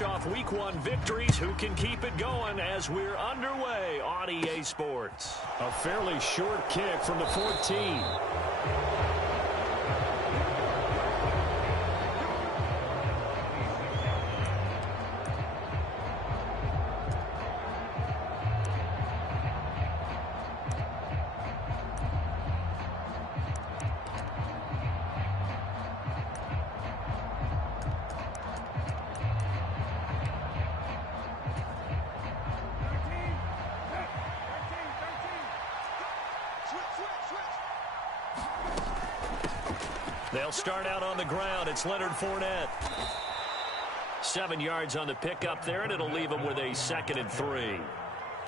fresh off Week 1 victories. Who can keep it going as we're underway on EA Sports? A fairly short kick from the 14. They'll start out on the ground. It's Leonard Fournette. 7 yards on the pickup there, and it'll leave them with a 2nd and 3.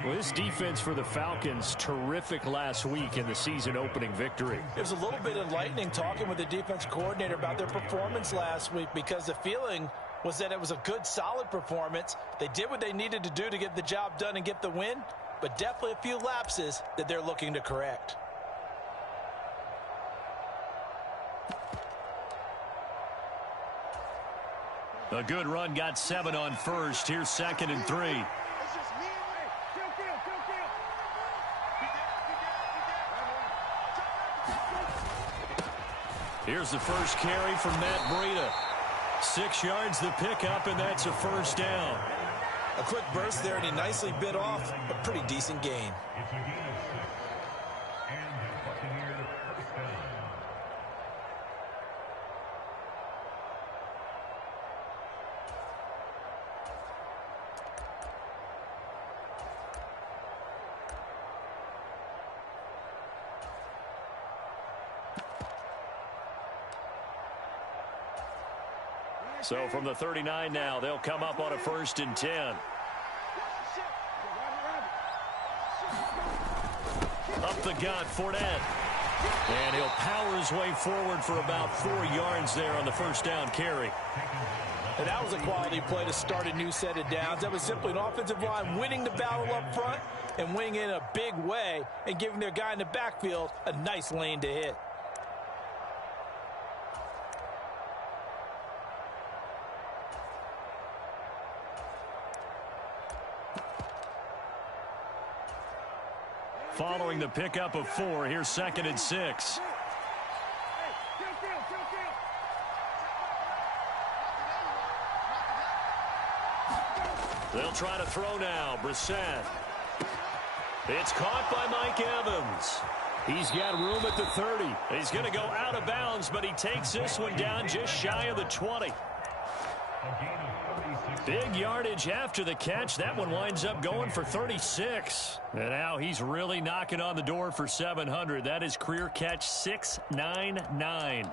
Well, this defense for the Falcons, terrific last week in the season-opening victory. It was a little bit enlightening talking with the defense coordinator about their performance last week, because the feeling was that it was a good, solid performance. They did what they needed to do to get the job done and get the win, but definitely a few lapses that they're looking to correct. A good run, got 7 on first. Here's 2nd and 3. Here's the first carry from Matt Breida. 6 yards the pickup, and that's a first down. A quick burst there, and he nicely bit off a pretty decent gain. So from the 39 now, they'll come up on a 1st and 10. Up the gut, Fournette. And he'll power his way forward for about 4 yards there on the first down carry. And that was a quality play to start a new set of downs. That was simply an offensive line winning the battle up front and winning in a big way and giving their guy in the backfield a nice lane to hit. Following the pickup of 4, here's 2nd and 6. They'll try to throw now. Brissett. It's caught by Mike Evans. He's got room at the 30. He's going to go out of bounds, but he takes this one down just shy of the 20. Big yardage after the catch. That one winds up going for 36. And now he's really knocking on the door for 700. That is career catch 699.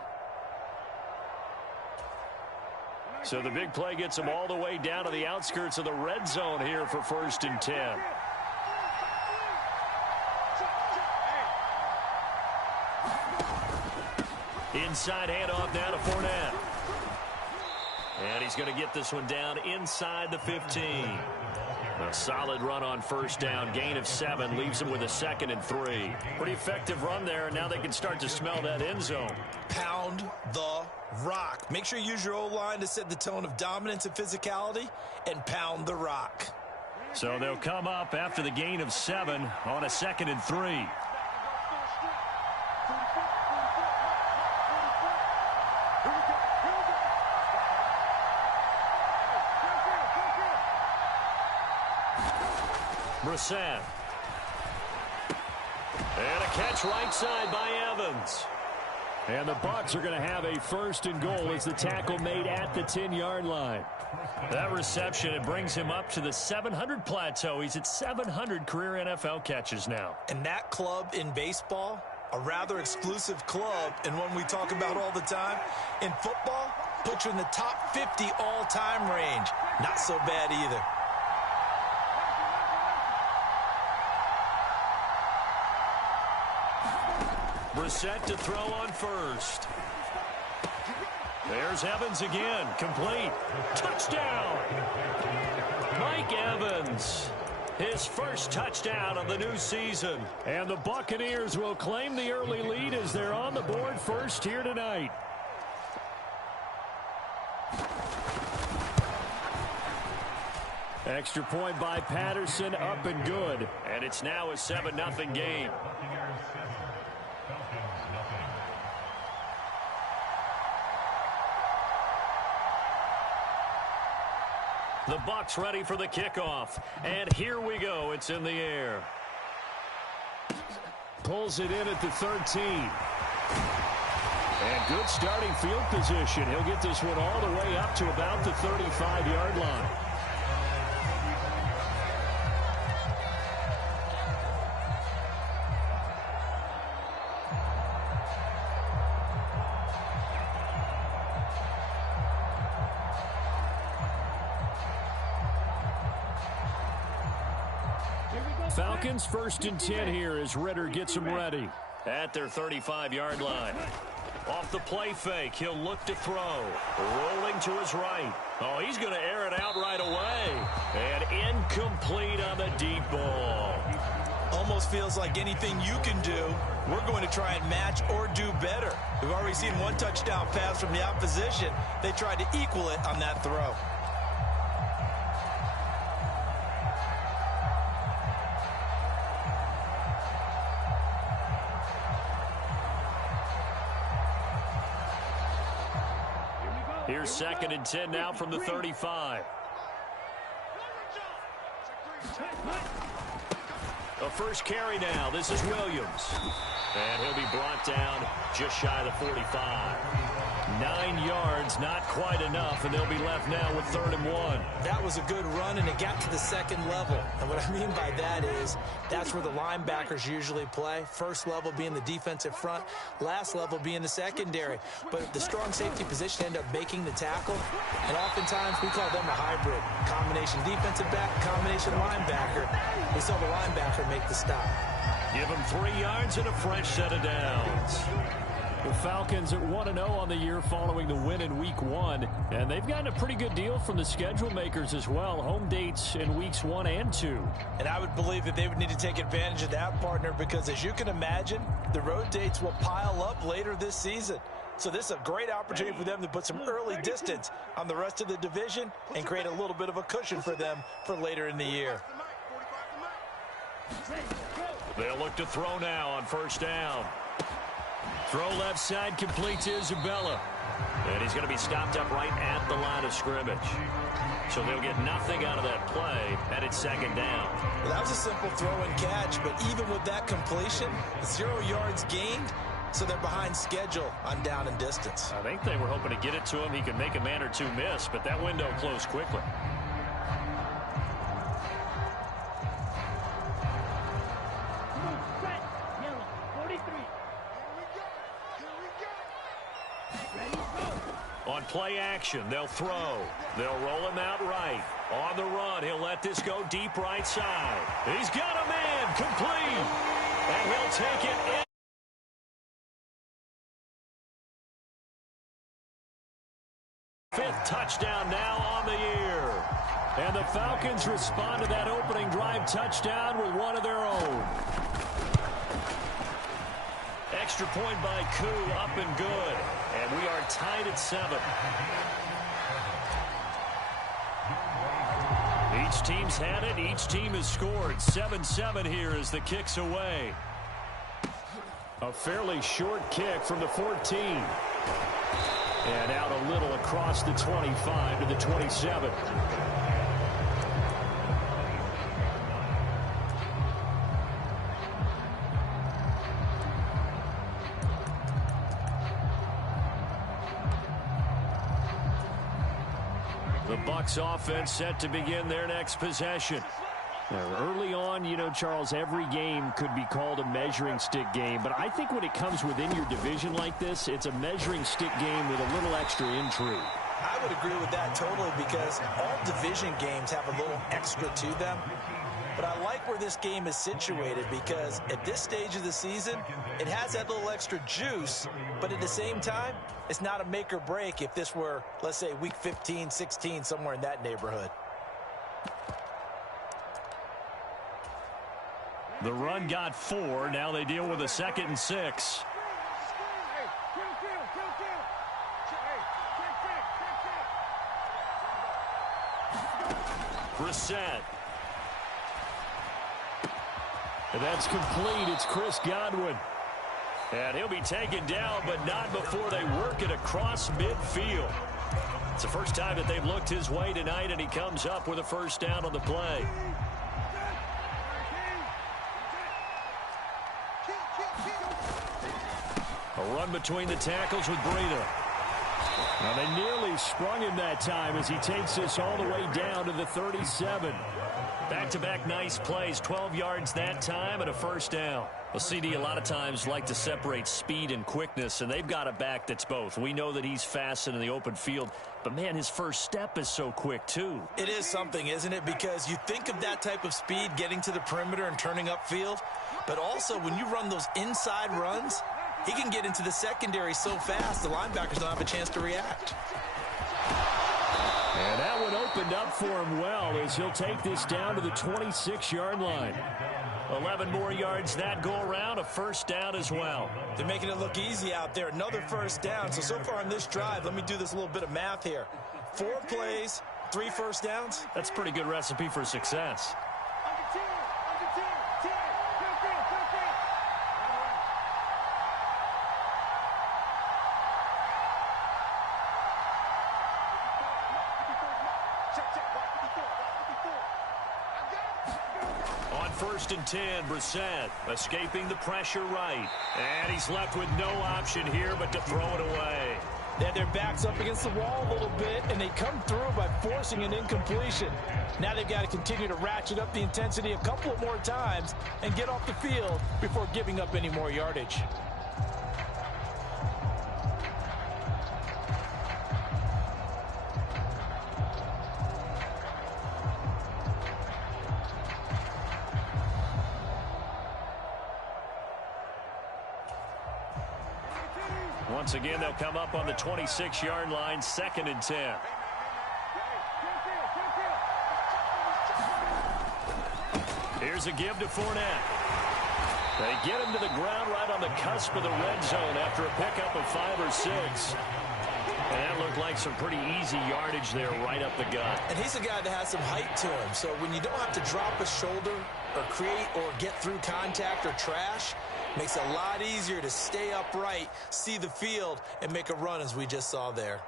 So the big play gets him all the way down to the outskirts of the red zone here for 1st and 10. Inside handoff now to Fournette. And he's going to get this one down inside the 15. A solid run on first down. Gain of 7 leaves him with a 2nd and 3. Pretty effective run there, and now they can start to smell that end zone. Pound the rock. Make sure you use your O-line to set the tone of dominance and physicality, and pound the rock. So they'll come up after the gain of 7 on a 2nd and 3. Brissett. And a catch right side by Evans. And the Bucs are going to have a 1st and goal as the tackle made at the 10-yard line. That reception, it brings him up to the 700 plateau. He's at 700 career NFL catches now. And that club in baseball, a rather exclusive club, and one we talk about all the time. In football, puts you in the top 50 all-time range. Not so bad either. Brissett to throw on first. There's Evans again. Complete. Touchdown! Mike Evans. His first touchdown of the new season. And the Buccaneers will claim the early lead as they're on the board first here tonight. Extra point by Patterson, up and good. And it's now a 7-0 game. The Bucs ready for the kickoff. And here we go. It's in the air. Pulls it in at the 13. And good starting field position. He'll get this one all the way up to about the 35-yard line. Falcons 1st and 10 here as Ritter gets them ready. At their 35-yard line. Off the play fake, he'll look to throw. Rolling to his right. Oh, he's going to air it out right away. And incomplete on the deep ball. Almost feels like anything you can do, we're going to try and match or do better. We've already seen one touchdown pass from the opposition. They tried to equal it on that throw. Here's 2nd and 10 now from the 35. A first carry now. This is Williams. And he'll be brought down just shy of the 45. 9 yards, not quite enough, and they'll be left now with 3rd and 1. That was a good run, and it got to the 2nd level. And what I mean by that is that's where the linebackers usually play. First level being the defensive front, last level being the secondary. But the strong safety position ended up making the tackle, and oftentimes we call them a hybrid. Combination defensive back, combination linebacker. We saw the linebacker make the stop. Give him 3 yards and a fresh set of downs. The Falcons at 1-0 on the year following the win in Week 1. And they've gotten a pretty good deal from the schedule makers as well. Home dates in Weeks 1 and 2. And I would believe that they would need to take advantage of that, partner, because as you can imagine, the road dates will pile up later this season. So this is a great opportunity for them to put some early distance on the rest of the division and create a little bit of a cushion for them for later in the year. They'll look to throw now on 1st down. Throw left side, complete to Isabella. And he's going to be stopped up right at the line of scrimmage. So they'll get nothing out of that play, and it's 2nd down. Well, that was a simple throw and catch, but even with that completion, 0 yards gained, so they're behind schedule on down and distance. I think they were hoping to get it to him. He could make a man or two miss, but that window closed quickly. On play action, they'll throw. They'll roll him out right. On the run, he'll let this go deep right side. He's got a man, complete. And he'll take it in. Fifth touchdown now on the year. And the Falcons respond to that opening drive touchdown with one of their own. Extra point by Koo, up and good. And we are tied at 7. Each team's had it. Each team has scored. 7-7 here as the kick's away. A fairly short kick from the 14. And out a little across the 25 to the 27. The Bucs offense set to begin their next possession. Early on, you know, Charles, every game could be called a measuring stick game. But I think when it comes within your division like this, it's a measuring stick game with a little extra intrigue. I would agree with that totally because all division games have a little extra to them. But I like where this game is situated because at this stage of the season, it has that little extra juice, but at the same time, it's not a make or break if this were, let's say, week 15, 16, somewhere in that neighborhood. The run got 4. Now they deal with a 2nd and 6. Brissett. And that's complete. It's Chris Godwin. And he'll be taken down, but not before they work it across midfield. It's the first time that they've looked his way tonight, and he comes up with a first down on the play. A run between the tackles with Breida. Now they nearly sprung him that time as he takes this all the way down to the 37. Back-to-back nice plays, 12 yards that time and a first down. Well, CD, a lot of times like to separate speed and quickness, and they've got a back that's both. We know that he's fast in the open field, but, man, his first step is so quick, too. It is something, isn't it? Because you think of that type of speed getting to the perimeter and turning upfield, but also when you run those inside runs, he can get into the secondary so fast the linebackers don't have a chance to react. And that one opened up for him well as he'll take this down to the 26-yard line. 11 more yards that go around, a first down as well. They're making it look easy out there. Another first down. So far on this drive, let me do this little bit of math here. 4 plays, 3 first downs. That's a pretty good recipe for success. First and 10, Brissett escaping the pressure right. And he's left with no option here but to throw it away. They had their backs up against the wall a little bit, and they come through by forcing an incompletion. Now they've got to continue to ratchet up the intensity a couple of more times and get off the field before giving up any more yardage. Once again, they'll come up on the 26-yard line, 2nd and 10. Here's a give to Fournette. They get him to the ground right on the cusp of the red zone after a pickup of 5 or 6. And that looked like some pretty easy yardage there right up the gut. And he's a guy that has some height to him. So when you don't have to drop a shoulder or create or get through contact or trash, makes it a lot easier to stay upright, see the field, and make a run as we just saw there.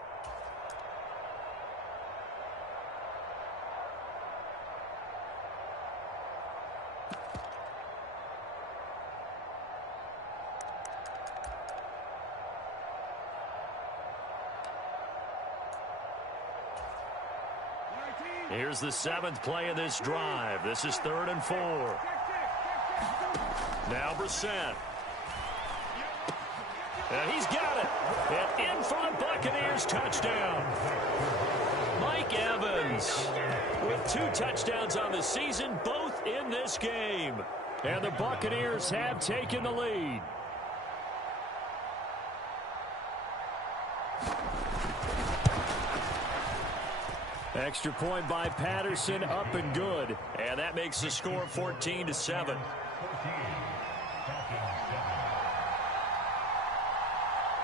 Here's the 7th play of this drive. This is 3rd and 4. Now Brissett. And he's got it. And in for the Buccaneers, touchdown. Mike Evans with 2 touchdowns on the season, both in this game. And the Buccaneers have taken the lead. Extra point by Patterson, up and good. And that makes the score 14-7.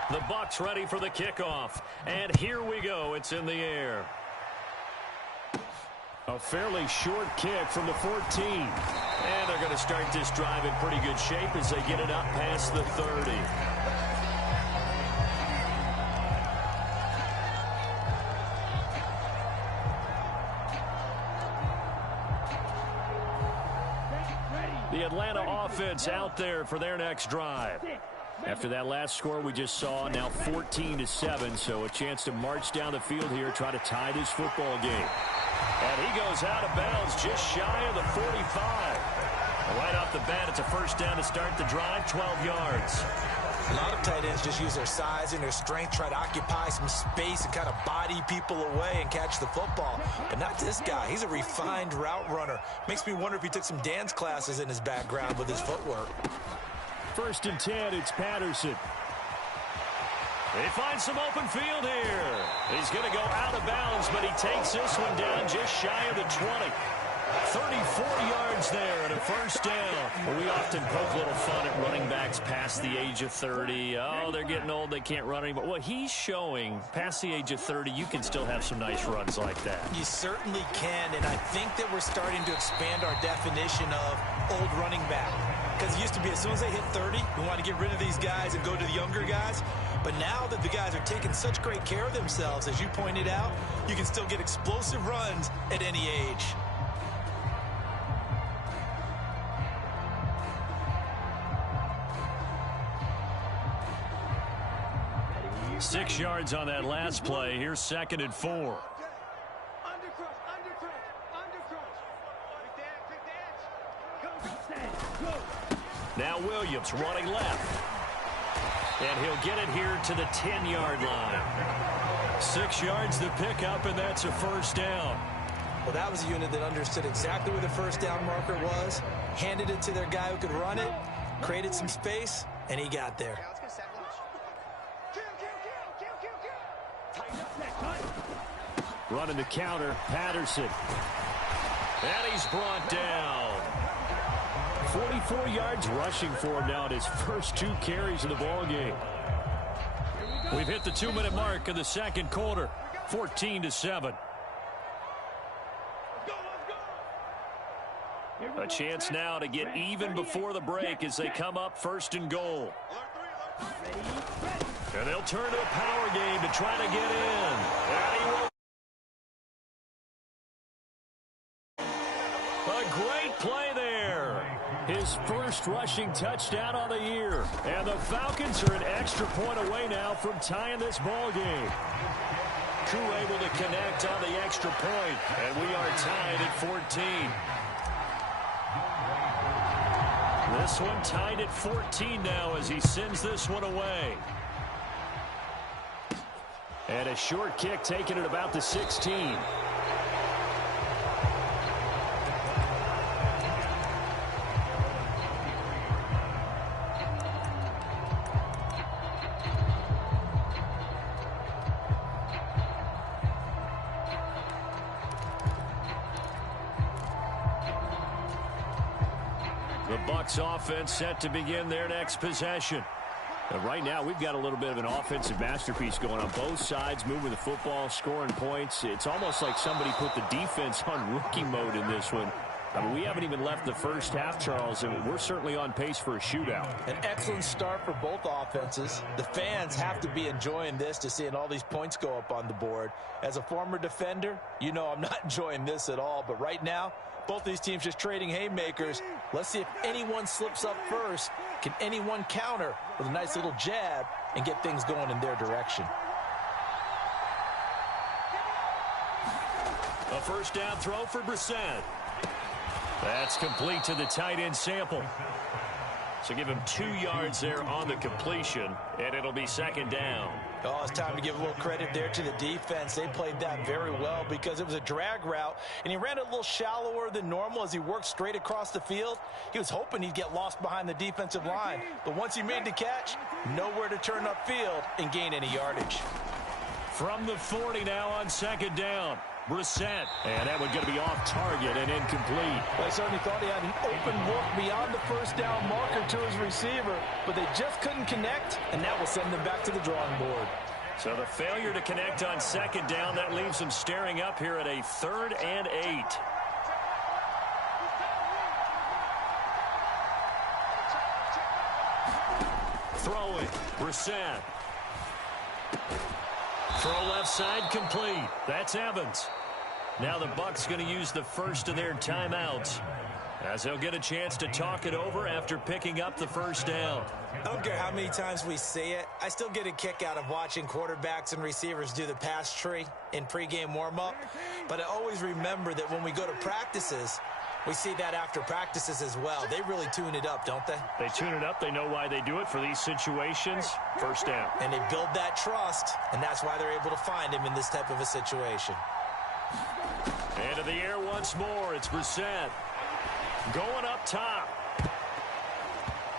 The Bucs ready for the kickoff. And here we go. It's in the air. A fairly short kick from the 14. And they're going to start this drive in pretty good shape as they get it up past the 30. The Atlanta offense out there for their next drive. After that last score we just saw, now 14-7, so a chance to march down the field here, try to tie this football game. And he goes out of bounds just shy of the 45. Right off the bat, it's a first down to start the drive, 12 yards. A lot of tight ends just use their size and their strength, try to occupy some space and kind of body people away and catch the football. But not this guy. He's a refined route runner. Makes me wonder if he took some dance classes in his background with his footwork. 1st and 10, it's Patterson. They find some open field here. He's going to go out of bounds, but he takes this one down just shy of the 20. 34 yards there and a first down. Well, we often poke a little fun at running backs past the age of 30. Oh, they're getting old, they can't run anymore. Well, he's showing past the age of 30, you can still have some nice runs like that. You certainly can, and I think that we're starting to expand our definition of old running back. Because it used to be as soon as they hit 30, we want to get rid of these guys and go to the younger guys. But now that the guys are taking such great care of themselves, as you pointed out, you can still get explosive runs at any age. 6 yards on that last play. Here's 2nd and 4. Now Williams running left. And he'll get it here to the 10-yard line. 6 yards the pickup, and that's a first down. Well, that was a unit that understood exactly where the first down marker was, handed it to their guy who could run it, created some space, and he got there. Running the counter, Patterson. And he's brought down. 44 yards rushing for him now at his first 2 carries of the ballgame. We've hit the 2-minute mark of the second quarter. 14-7. A chance now to get even before the break as they come up 1st and goal. And they'll turn to a power game to try to get in. And he will. A great play there. His first rushing touchdown on the year. And the Falcons are an extra point away now from tying this ball game. Koo able to connect on the extra point, and we are tied at 14. This one tied at 14 now as he sends this one away. And a short kick taken at about the 16. The Bucs offense set to begin their next possession. And right now, we've got a little bit of an offensive masterpiece going on both sides, moving the football, scoring points. It's almost like somebody put the defense on rookie mode in this one. I mean, we haven't even left the first half, Charles, and we're certainly on pace for a shootout. An excellent start for both offenses. The fans have to be enjoying this to seeing all these points go up on the board. As a former defender, you know I'm not enjoying this at all, but right now, both these teams just trading haymakers. Let's see if anyone slips up first. Can anyone counter with a nice little jab and get things going in their direction? A first down throw for Brissett. That's complete to the tight end Sample. So give him 2 yards there on the completion, and it'll be 2nd down. Oh, it's time to give a little credit there to the defense. They played that very well because it was a drag route, and he ran it a little shallower than normal as he worked straight across the field. He was hoping he'd get lost behind the defensive line, but once he made the catch, nowhere to turn upfield and gain any yardage. From the 40 now on 2nd down. Brissett, and that one going to be off target and incomplete. I certainly thought he had an open look beyond the first down marker to his receiver, but they just couldn't connect, and that will send them back to the drawing board. So the failure to connect on 2nd down, that leaves them staring up here at a 3rd and 8. Throwing, Brissett. Throw left side complete. That's Evans. Now the Bucs going to use the first of their timeouts as they'll get a chance to talk it over after picking up the first down. I don't care how many times we say it. I still get a kick out of watching quarterbacks and receivers do the pass tree in pregame warm-up. But I always remember that when we go to practices, we see that after practices as well. They really tune it up, don't they? They tune it up. They know why they do it for these situations. First down. And they build that trust, and that's why they're able to find him in this type of a situation. Into the air once more. It's Brissett. Going up top.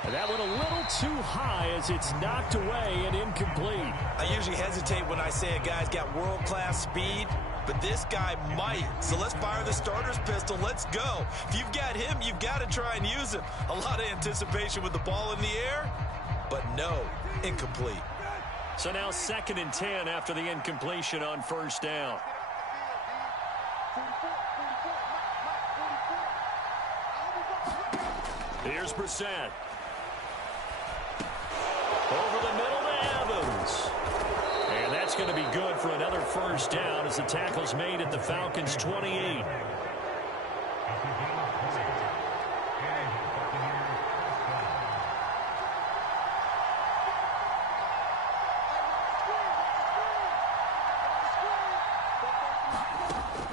And that went a little too high as it's knocked away and incomplete. I usually hesitate when I say a guy's got world-class speed, but this guy might. So let's fire the starter's pistol. Let's go. If you've got him, you've got to try and use him. A lot of anticipation with the ball in the air, but no, incomplete. So now 2nd and 10 after the incompletion on first down. Here's Brissett. Over the middle to Evans. And that's going to be good for another first down as the tackle's made at the Falcons' 28.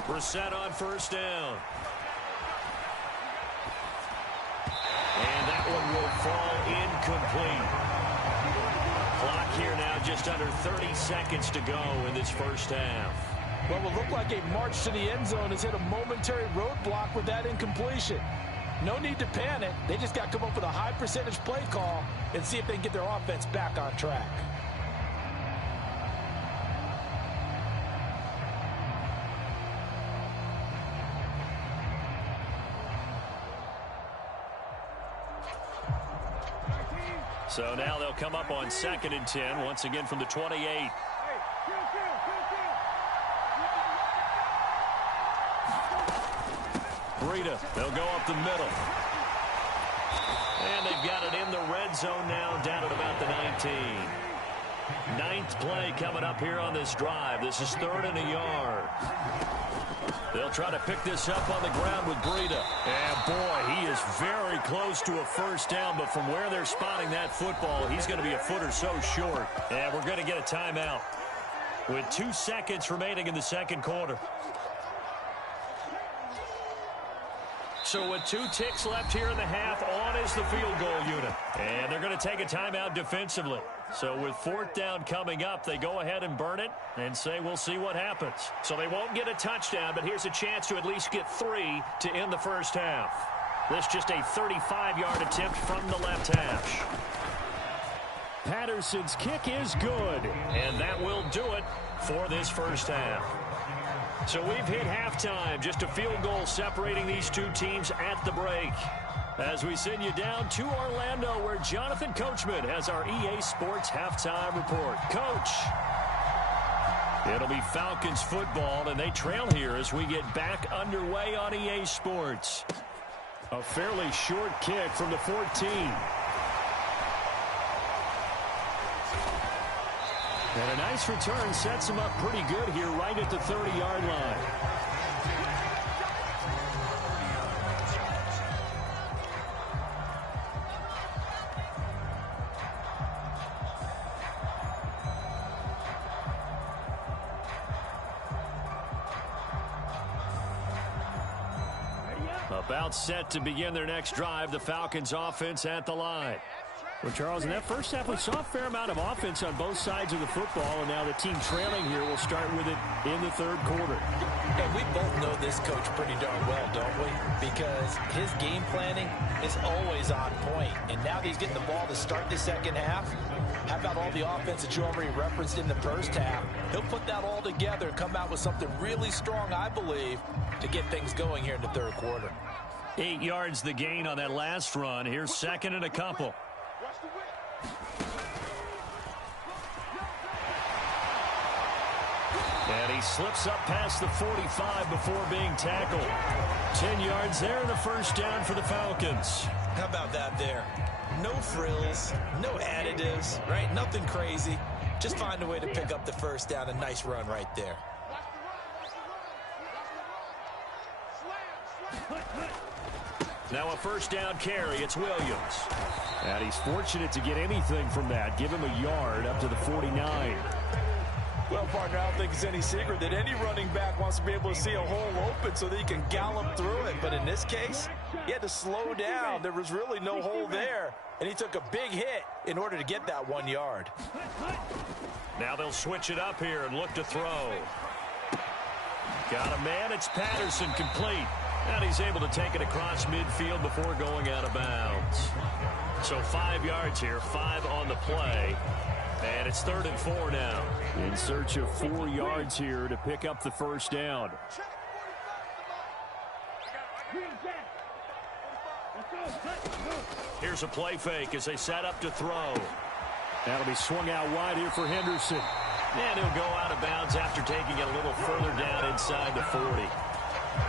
Brissett on first down. And that one will fall incomplete. Clock here now just under 30 seconds to go in this first half. Well, it looked like a march to the end zone has hit a momentary roadblock with that incompletion. No need to panic. They just got to come up with a high percentage play call and see if they can get their offense back on track. So now they'll come up on 2nd and 10, once again from the 28. Breida, they'll go up the middle. And they've got it in the red zone now, down at about the 19. 9th play coming up here on this drive. This is 3rd and a yard. They'll try to pick this up on the ground with Breida. And, boy, he is very close to a first down, but from where they're spotting that football, he's going to be a foot or so short. And we're going to get a timeout with 2 seconds remaining in the second quarter. So with 2 ticks left here in the half, on is the field goal unit. And they're going to take a timeout defensively. So with 4th down coming up, they go ahead and burn it and say we'll see what happens. So they won't get a touchdown, but here's a chance to at least get 3 to end the first half. This just a 35-yard attempt from the left hash. Patterson's kick is good. And that will do it for this first half. So we've hit halftime, just a field goal separating these two teams at the break. As we send you down to Orlando, where Jonathan Coachman has our EA Sports halftime report. Coach. It'll be Falcons football, and they trail here as we get back underway on EA Sports. A fairly short kick from the 14. And a nice return sets him up pretty good here right at the 30-yard line. About set to begin their next drive, the Falcons offense at the line. Well, Charles, in that first half, we saw a fair amount of offense on both sides of the football, and now the team trailing here will start with it in the third quarter. And we both know this coach pretty darn well, don't we? Because his game planning is always on point. And now that he's getting the ball to start the second half, how about all the offense that you already referenced in the first half? He'll put that all together and come out with something really strong, I believe, to get things going here in the third quarter. 8 yards the gain on that last run. Here's 2nd and a couple. And he slips up past the 45 before being tackled. 10 yards there and a first down for the Falcons. How about that there? No frills, no additives, right? Nothing crazy. Just find a way to pick up the first down. A nice run right there. Now a first down carry. It's Williams. And he's fortunate to get anything from that. Give him a yard up to the 49. Well, partner, I don't think it's any secret that any running back wants to be able to see a hole open so that he can gallop through it. But in this case, he had to slow down. There was really no hole there, and he took a big hit in order to get that 1 yard. Now they'll switch it up here and look to throw. Got a man. It's Patterson, complete. And he's able to take it across midfield before going out of bounds. So 5 yards here, 5 on the play. And it's 3rd and 4 now. In search of 4 yards here to pick up the first down. Here's a play fake as they set up to throw. That'll be swung out wide here for Henderson. And he'll go out of bounds after taking it a little further down inside the 40.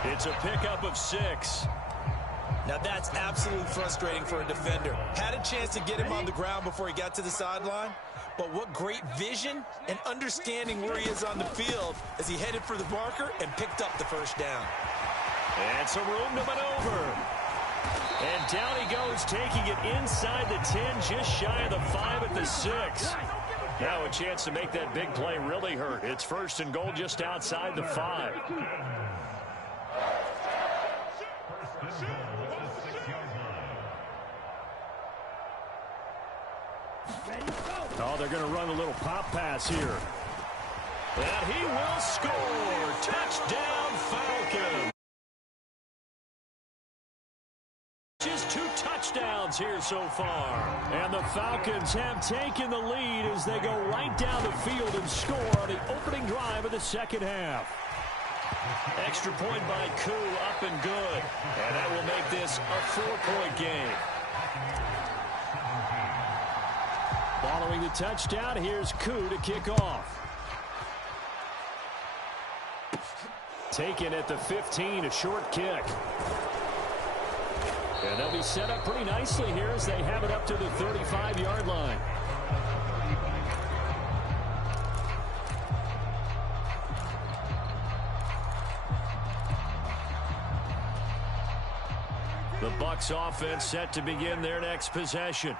It's a pickup of 6. Now that's absolutely frustrating for a defender. Had a chance to get him on the ground before he got to the sideline, but what great vision and understanding where he is on the field as he headed for the marker and picked up the first down. And some room to maneuver. And down he goes, taking it inside the 10, just shy of the 5 at the 6. Now a chance to make that big play really hurt. It's 1st and goal just outside the 5. Oh, they're going to run a little pop pass here. And he will score. Touchdown, Falcons. Just 2 touchdowns here so far. And the Falcons have taken the lead as they go right down the field and score on the opening drive of the second half. Extra point by Koo, up and good. And that will make this a 4-point game. Following the touchdown, here's Koo to kick off. Taken at the 15, a short kick. And they'll be set up pretty nicely here as they have it up to the 35-yard line. The Bucs offense set to begin their next possession.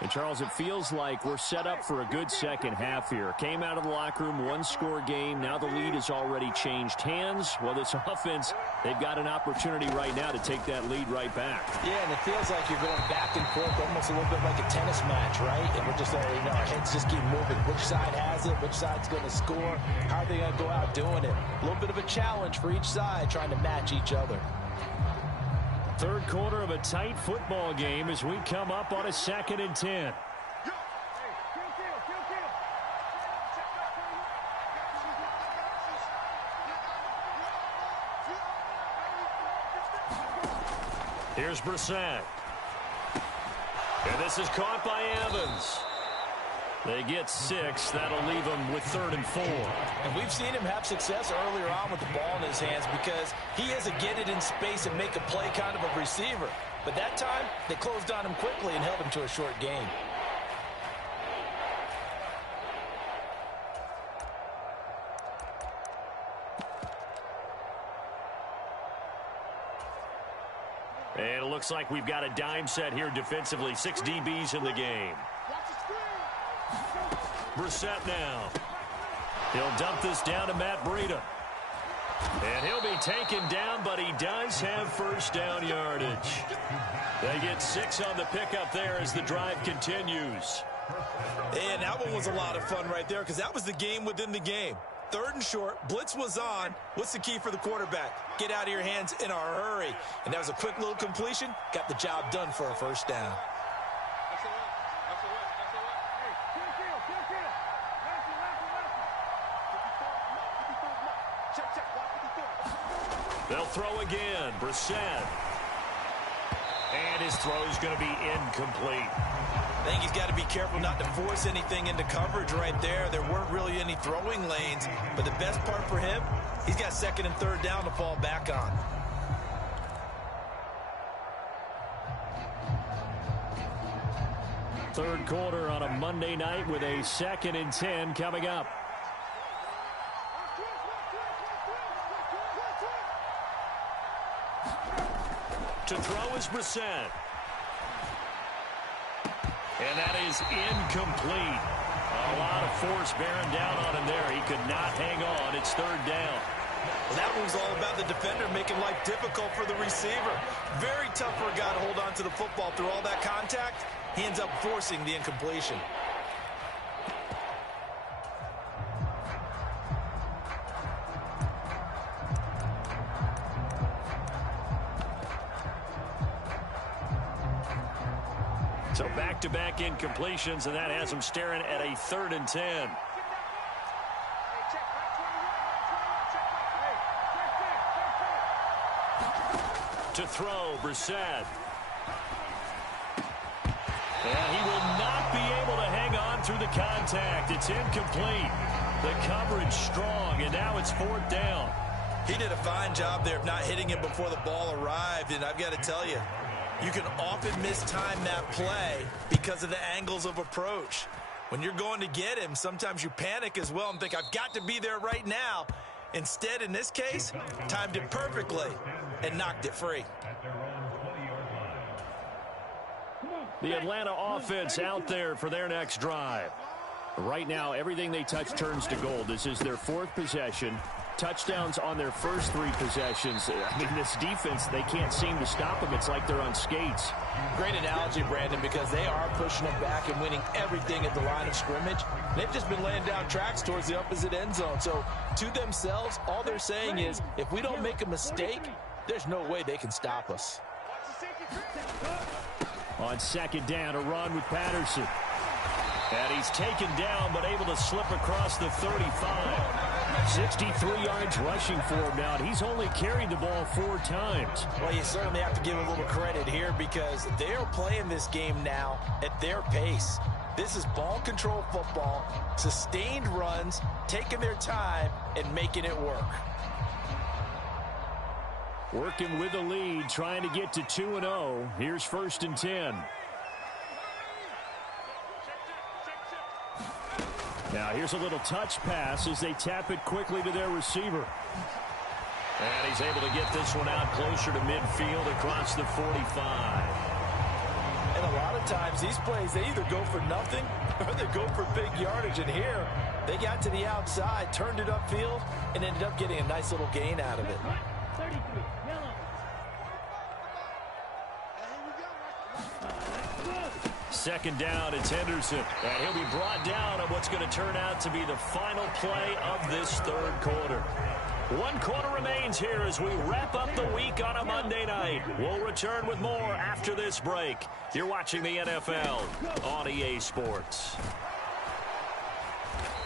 And, Charles, it feels like we're set up for a good second half here. Came out of the locker room, 1-score game. Now the lead has already changed hands. Well, this offense, they've got an opportunity right now to take that lead right back. Yeah, and it feels like you're going back and forth almost a little bit like a tennis match, right? And we're just letting our heads just keep moving. Which side has it? Which side's going to score? How are they going to go out doing it? A little bit of a challenge for each side trying to match each other. Third quarter of a tight football game as we come up on a 2nd and 10. Here's Brissett. And this is caught by Evans. They get 6. That'll leave them with 3rd and 4. And we've seen him have success earlier on with the ball in his hands because he is a get it in space and make a play kind of a receiver. But that time, they closed on him quickly and held him to a short gain. And it looks like we've got a dime set here defensively. 6 DBs in the game. Brissett now. He'll dump this down to Matt Breida. And he'll be taken down, but he does have first down yardage. They get 6 on the pickup there as the drive continues. And that one was a lot of fun right there because that was the game within the game. 3rd and short, blitz was on. What's the key for the quarterback? Get out of your hands in a hurry. And that was a quick little completion. Got the job done for a first down. They'll throw again. Brissett. And his throw's going to be incomplete. I think he's got to be careful not to force anything into coverage right there. There weren't really any throwing lanes. But the best part for him, he's got 2nd and 3rd down to fall back on. Third quarter on a Monday night with a 2nd and 10 coming up. To throw is Brissett. And that is incomplete. A lot of force bearing down on him there. He could not hang on. It's 3rd down. Well, that one was all about the defender making life difficult for the receiver. Very tough for a guy to hold on to the football through all that contact. He ends up forcing the incompletion. So back-to-back incompletions, and that has them staring at a 3rd and 10. To throw, Brissett. And he will not be able to hang on through the contact. It's incomplete. The coverage strong, and now it's 4th down. He did a fine job there of not hitting him before the ball arrived, and I've got to tell you, you can often mistime that play because of the angles of approach. When you're going to get him, sometimes you panic as well and think, I've got to be there right now. Instead, in this case, timed it perfectly and knocked it free. The Atlanta offense out there for their next drive. Right now, everything they touch turns to gold. This is their 4th possession. Touchdowns on their first 3 possessions. I mean, this defense, they can't seem to stop them. It's like they're on skates. Great analogy, Brandon, because they are pushing them back and winning everything at the line of scrimmage. They've just been laying down tracks towards the opposite end zone. So, to themselves, all they're saying is, if we don't make a mistake, there's no way they can stop us. On 2nd down, a run with Patterson. And he's taken down, but able to slip across the 35. 63 yards rushing for him now. He's only carried the ball 4 times. Well, you certainly have to give a little credit here because they're playing this game now at their pace. This is ball control football, sustained runs, taking their time, and making it work. Working with the lead, trying to get to 2-0. Here's 1st and 10. Now here's a little touch pass as they tap it quickly to their receiver. And he's able to get this one out closer to midfield across the 45. And a lot of times these plays, they either go for nothing or they go for big yardage. And here, they got to the outside, turned it upfield, and ended up getting a nice little gain out of it. 2nd down, it's Henderson. And he'll be brought down on what's going to turn out to be the final play of this 3rd quarter. 1 quarter remains here as we wrap up the week on a Monday night. We'll return with more after this break. You're watching the NFL on EA Sports.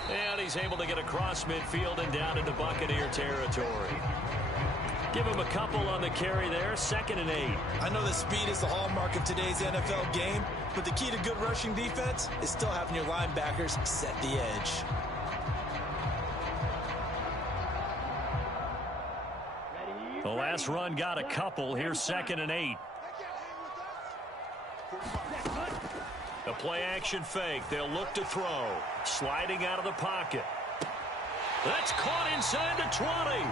And he's able to get across midfield and down into Buccaneer territory. Give him a couple on the carry there. 2nd and 8. I know that speed is the hallmark of today's NFL game, but the key to good rushing defense is still having your linebackers set the edge. The last run got a couple. Here's 2nd and 8. The play action fake. They'll look to throw. Sliding out of the pocket. That's caught inside the 20.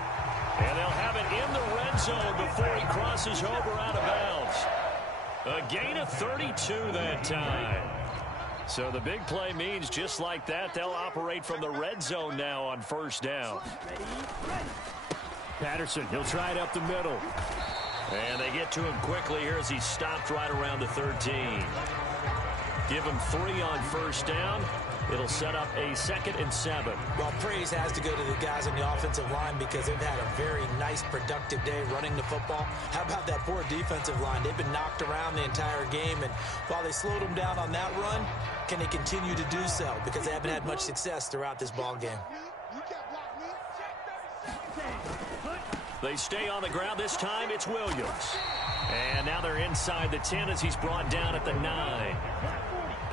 And they'll have it in the red zone before he crosses over out of bounds. A gain of 32 that time. So the big play means just like that, they'll operate from the red zone now on 1st down. Patterson, he'll try it up the middle. And they get to him quickly here as he's stopped right around the 13. Give him 3 on 1st down. It'll set up a 2nd and 7. Well, praise has to go to the guys on the offensive line because they've had a very nice, productive day running the football. How about that poor defensive line? They've been knocked around the entire game, and while they slowed them down on that run, can they continue to do so? Because they haven't had much success throughout this ball game. They stay on the ground. This time it's Williams. And now they're inside the 10 as he's brought down at the 9.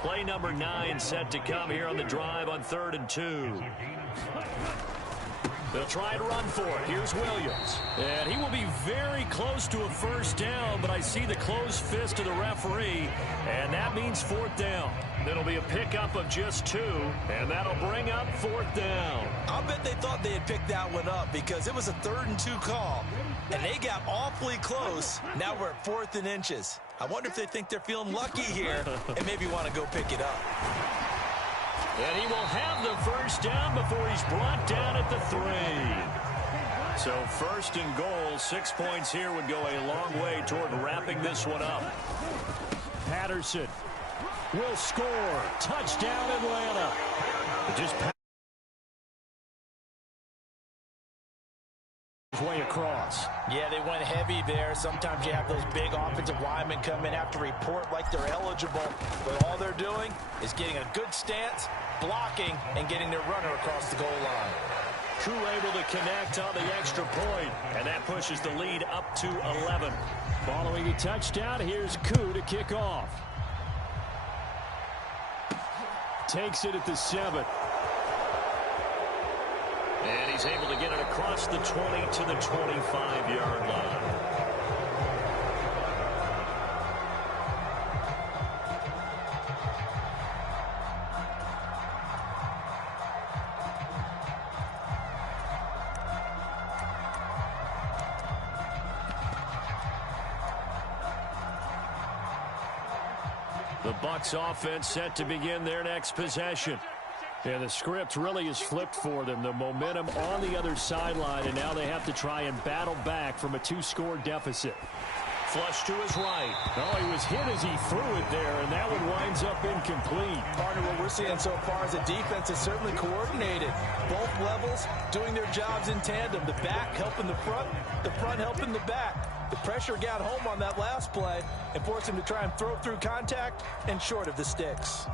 Play number 9 set to come here on the drive on 3rd and 2. They'll try to run for it. Here's Williams. And he will be very close to a 1st down, but I see the closed fist of the referee, and that means 4th down. It'll be a pickup of just 2, and that'll bring up 4th down. I'll bet they thought they had picked that one up because it was a 3rd and 2 call, and they got awfully close. Now we're at 4th and inches. I wonder if they think they're feeling lucky here and maybe want to go pick it up. And he will have the 1st down before he's brought down at the 3. So 1st and goal, 6 points here would go a long way toward wrapping this one up. Patterson will score. Touchdown, Atlanta. Just way across. Yeah, they went heavy there. Sometimes you have those big offensive linemen come in, have to report like they're eligible. But all they're doing is getting a good stance, blocking, and getting their runner across the goal line. Koo able to connect on the extra point, and that pushes the lead up to 11. Following a touchdown, here's Koo to kick off. Takes it at the 7. And he's able to get it across the 20 to the 25-yard line. The Bucs offense set to begin their next possession. Yeah, the script really is flipped for them. The momentum on the other sideline, and now they have to try and battle back from a 2-score deficit. Flush to his right. Oh, he was hit as he threw it there, and that one winds up incomplete. Partner, what we're seeing so far is the defense is certainly coordinated. Both levels doing their jobs in tandem. The back helping the front helping the back. The pressure got home on that last play and forced him to try and throw through contact and short of the sticks.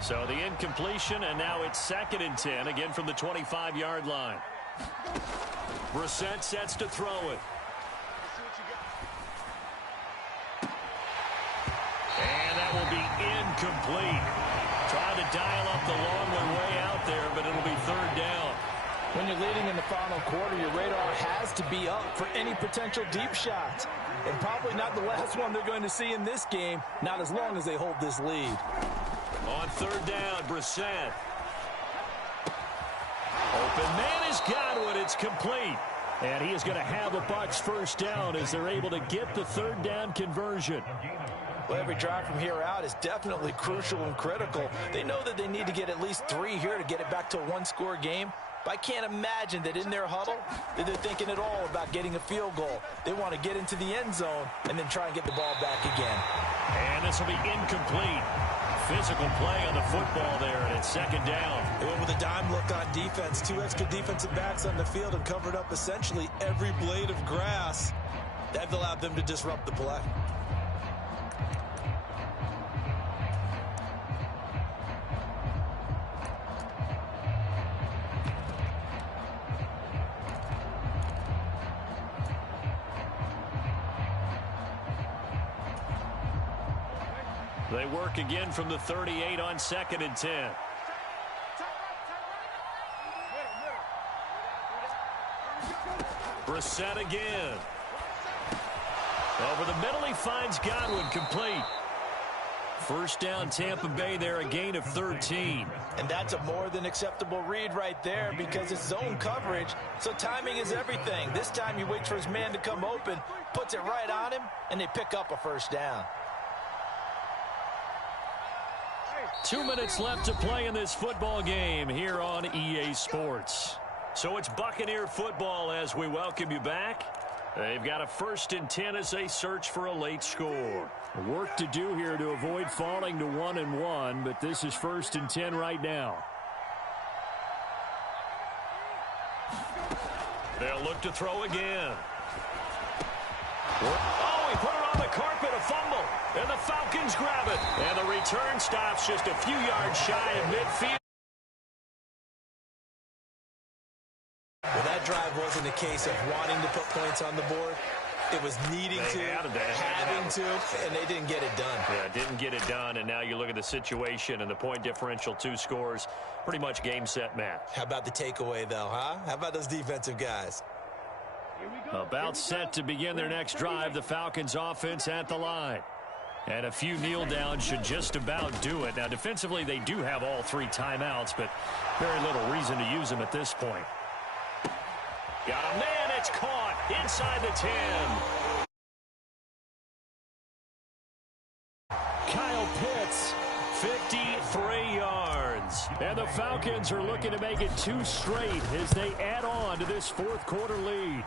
So the incompletion, and now it's 2nd and 10, again from the 25-yard line. Brissett sets to throw it. And that will be incomplete. Trying to dial up the long one way out there, but it'll be 3rd down. When you're leading in the final quarter, your radar has to be up for any potential deep shots. And probably not the last one they're going to see in this game, not as long as they hold this lead. On 3rd down, Brissett. Open man has got it. It's complete. And he is going to have a Bucs 1st down as they're able to get the 3rd down conversion. Well, every drive from here out is definitely crucial and critical. They know that they need to get at least 3 here to get it back to a 1-score game. But I can't imagine that in their huddle that they're thinking at all about getting a field goal. They want to get into the end zone and then try and get the ball back again. And this will be incomplete. Physical play on the football there, and it's 2nd down. They went with a dime look on defense. 2 extra defensive backs on the field and covered up essentially every blade of grass. That allowed them to disrupt the play. They work again from the 38 on 2nd and 10. Brissett again. Over the middle, he finds Godwin, complete. 1st down, Tampa Bay there, a gain of 13. And that's a more than acceptable read right there because it's zone coverage, so timing is everything. This time he waits for his man to come open, puts it right on him, and they pick up a 1st down. 2 minutes left to play in this football game here on EA Sports. So it's Buccaneer football as we welcome you back. They've got a 1st and 10 as they search for a late score. Work to do here to avoid falling to 1-1, but this is 1st and 10 right now. They'll look to throw again. Oh, he put it on the carpet, a fumble. And the Falcons grab it. And the return stops just a few yards shy of midfield. Well, that drive wasn't a case of wanting to put points on the board. It was needing to, having to, and they didn't get it done. Yeah, didn't get it done, and now you look at the situation and the point differential, 2 scores, pretty much game, set, match. How about the takeaway, though, huh? How about those defensive guys? About set to begin their next drive, the Falcons offense at the line. And a few kneel downs should just about do it. Now, defensively, they do have all 3 timeouts, but very little reason to use them at this point. Got a man, it's caught inside the 10. Kyle Pitts, 53 yards. And the Falcons are looking to make it 2 straight as they add on to this 4th quarter lead.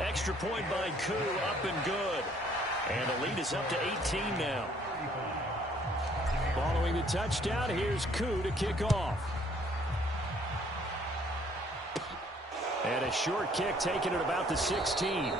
Extra point by Koo, up and good. And the lead is up to 18 now. Following Following the touchdown, here's Koo to kick off. And a short kick taken at about the 16.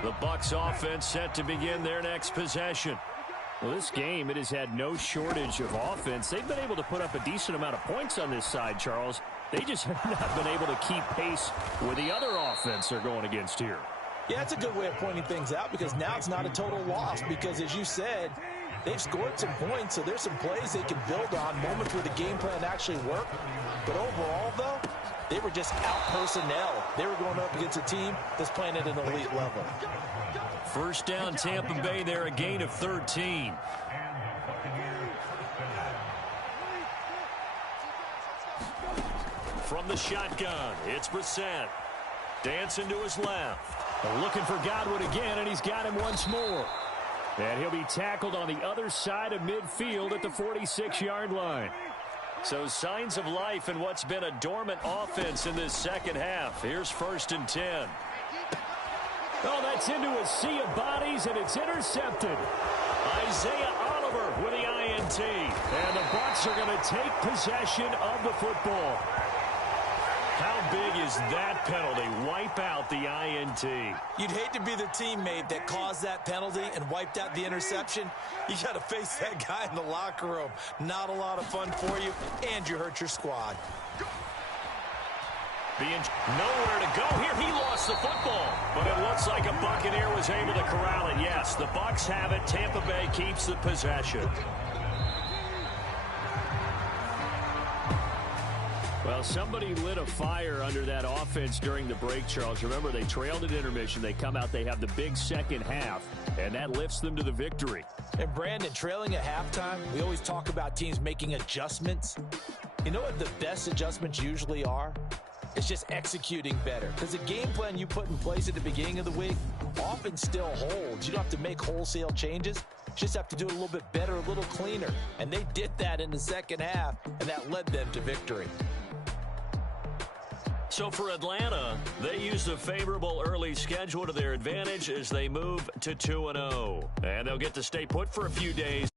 The Bucs offense set to begin their next possession. Well, this game, it has had no shortage of offense. They've been able to put up a decent amount of points on this side, Charles. They just have not been able to keep pace with the other offense they're going against here. Yeah, it's a good way of pointing things out because now it's not a total loss because, as you said, they've scored some points, so there's some plays they can build on, moments where the game plan actually worked. But overall, though, they were just out personnel. They were going up against a team that's playing at an elite level. First down, Tampa Bay there, a gain of 13. From the shotgun, it's Brissett. Dancing to his left. Looking for Godwin again, and he's got him once more. And he'll be tackled on the other side of midfield at the 46-yard line. So signs of life in what's been a dormant offense in this second half. Here's 1st and 10. Oh, that's into a sea of bodies, and it's intercepted. Isaiah Oliver with the INT. And the Bucs are going to take possession of the football. How big is that penalty? Wipe out the INT. You'd hate to be the teammate that caused that penalty and wiped out the interception. You got to face that guy in the locker room. Not a lot of fun for you, and you hurt your squad. Being nowhere to go here. He lost the football, but it looks like a Buccaneer was able to corral it. Yes, the Bucs have it. Tampa Bay keeps the possession. Well, somebody lit a fire under that offense during the break, Charles. Remember, they trailed at intermission. They come out, they have the big second half, and that lifts them to the victory. And, Brandon, trailing at halftime, we always talk about teams making adjustments. You know what the best adjustments usually are? It's just executing better. Because the game plan you put in place at the beginning of the week often still holds. You don't have to make wholesale changes. You just have to do it a little bit better, a little cleaner. And they did that in the second half, and that led them to victory. So for Atlanta, they used a favorable early schedule to their advantage as they move to 2-0. And they'll get to stay put for a few days.